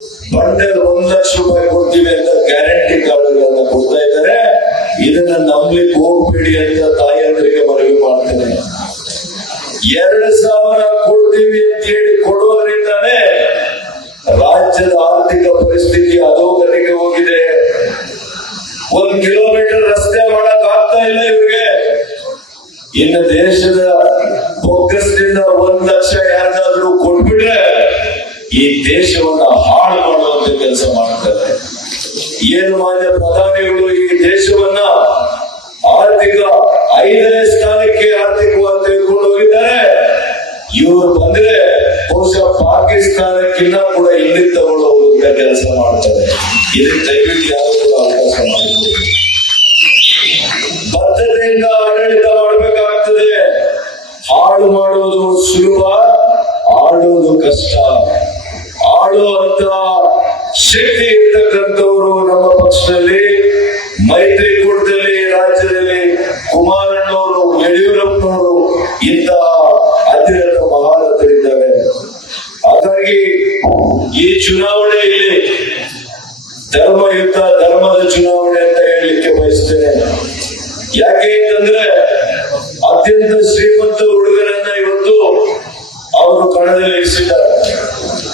Bundle ಒಂದ್ ಲಕ್ಷ ರೂಪಾಯಿ ಕೊಡ್ತೀವಿ ಅಂತ ಗ್ಯಾರಂಟಿ ಕಾರ್ಡ್ಗಳನ್ನ ಕೊಡ್ತಾ ಇದ್ದಾರೆ. ಇದನ್ನ ನಂಬಲಿಕ್ಕೆ ಹೋಗ್ಬೇಡಿ ಅಂತ ತಾಯಿಯಂದ್ರಿಗೆ ಮನವಿ ಮಾಡ್ತೇನೆ. ಎರಡು ಸಾವಿರ ಕೊಡ್ತೀವಿ ಅಂತ ಹೇಳಿ ಕೊಡೋದ್ರಿಂದಾನೇ ರಾಜ್ಯದ ಆರ್ಥಿಕ ಪರಿಸ್ಥಿತಿ ಅಧೋಗತಿಗೆ ಹೋಗಿದೆ. ಒಂದ್ ಕಿಲೋಮೀಟರ್ ರಸ್ತೆ ಮಾಡಕ್ ಆಗ್ತಾ ಇಲ್ಲ ಇವ್ರಿಗೆ. ಇನ್ನು ದೇಶದ ಬೊಕ್ಕಸದಿಂದ ಒಂದ್ ಲಕ್ಷ ಈ ದೇಶವನ್ನ ಹಾಳು ಮಾಡುವಂತ ಕೆಲಸ ಮಾಡುತ್ತಾರೆ. ಏನು ಮಾಡಿದ ಪ್ರಧಾನಿಗಳು ಈ ದೇಶವನ್ನ ಆರ್ಥಿಕ ಐದನೇ ಸ್ಥಾನಕ್ಕೆ ಆರ್ಥಿಕವಾಗಿ ತೆಗೆದುಕೊಂಡು ಹೋಗಿದ್ದಾರೆ ಇವರು ಬಂದ್ರೆ ಬಹುಶಃ ಪಾಕಿಸ್ತಾನಕ್ಕಿಂತ ಕೂಡ ಇಲ್ಲಿ ತಗೊಳ್ಳೋ ಕೆಲಸ ಮಾಡ್ತಾರೆ ಇದಕ್ಕೆ ದಯವಿಟ್ಟು ಯಾರು ಕೂಡ ಅವಕಾಶ ಮಾಡಿಕೊಡಿ. ಬದ್ಧತೆಯಿಂದ ಆಡಳಿತ ಮಾಡಬೇಕಾಗ್ತದೆ. ಹಾಳು ಮಾಡುವುದು ಸುಲಭ ಆಡುವುದು ಕಷ್ಟ. ಆಳುವಂತ ಶಕ್ತಿ ಇರ್ತಕ್ಕಂಥವರು ನಮ್ಮ ಪಕ್ಷದಲ್ಲಿ ಮೈತ್ರಿಕೂಟದಲ್ಲಿ ರಾಜ್ಯದಲ್ಲಿ ಕುಮಾರಣ್ಣವರು, ಯಡಿಯೂರಪ್ಪನವರು ಇಂತಹ ಅತಿರಥ ಮಹಾರಥರಿದ್ದಾರೆ ಹಾಗಾಗಿ ಈ ಚುನಾವಣೆಯಲ್ಲಿ ಧರ್ಮಯುತ ಧರ್ಮದ ಚುನಾವಣೆ ಅಂತ ಹೇಳಲಿಕ್ಕೆ ಬಯಸ್ತೇನೆ. ಯಾಕೆ ಅಂತಂದ್ರೆ ಅತ್ಯಂತ ಶ್ರೀಮಂತ ಹುಡುಗರನ್ನ ಇವತ್ತು ಅವರು ಕಣದಲ್ಲಿ ಇರಿಸಿದ್ದಾರೆ